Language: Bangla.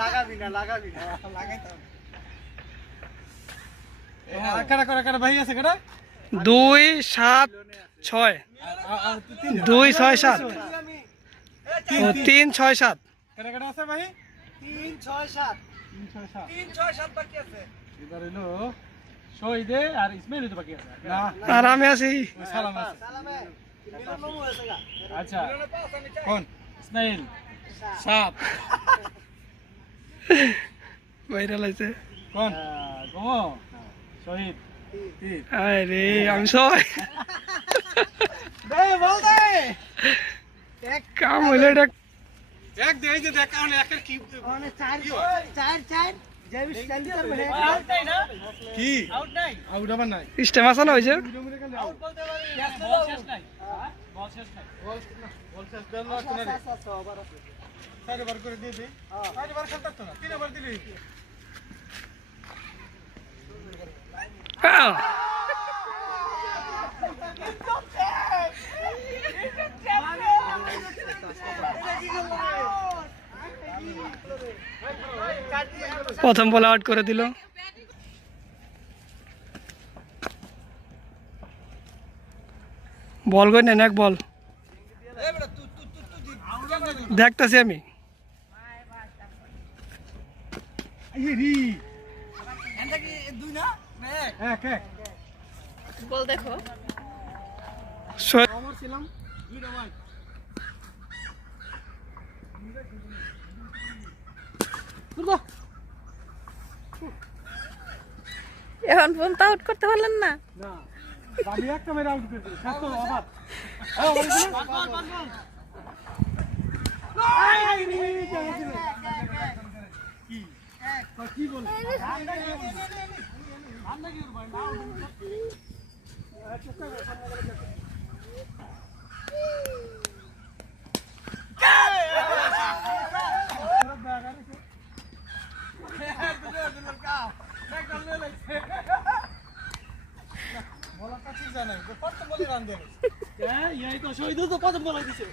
লাগাবি না ভাই আছে কেটা 2 7 6 2 6 7 3 6 7 কেটা আছে ভাই 3 6 7 3 6 7 বাকি আছে এবার হলো শহীদে আর ইসমাইল তো বাকি আছে না আর আমি আছি সালাম আছে আচ্ছা কোন ইসমাইল 7 ভাইরাল আছে কোন গো শহীদ 3 আরে আমি সবাই দে বল দে এক কাম হইলো এটা এক দে এই যে দেখ কারণ একের কি মানে 4 জেবি স্ট্যান্ড দিতে পারে কি আউট নাই আউট আবার নাই সিস্টেম আছে না হইছে আউট বলতে পারি বল শেষ নাই বল শেষ নাই বল শেষ বেল না কোনে আবার আছে 4 বার করে দিয়ে দে 4 বার খেলতে তো না 3 বার দিলি প্রথম বল আউট করে দিল বল কই নেন এক বল দেখতেছি আমি বল দেখো আমার ছিলাম 2 মাই এখন ফোন তো আউট করতে পারলেন না না আমি একটা মেরে আউট করে দিই সাত আবার কি বল শহীদ তো প্রথম বলাই দিছে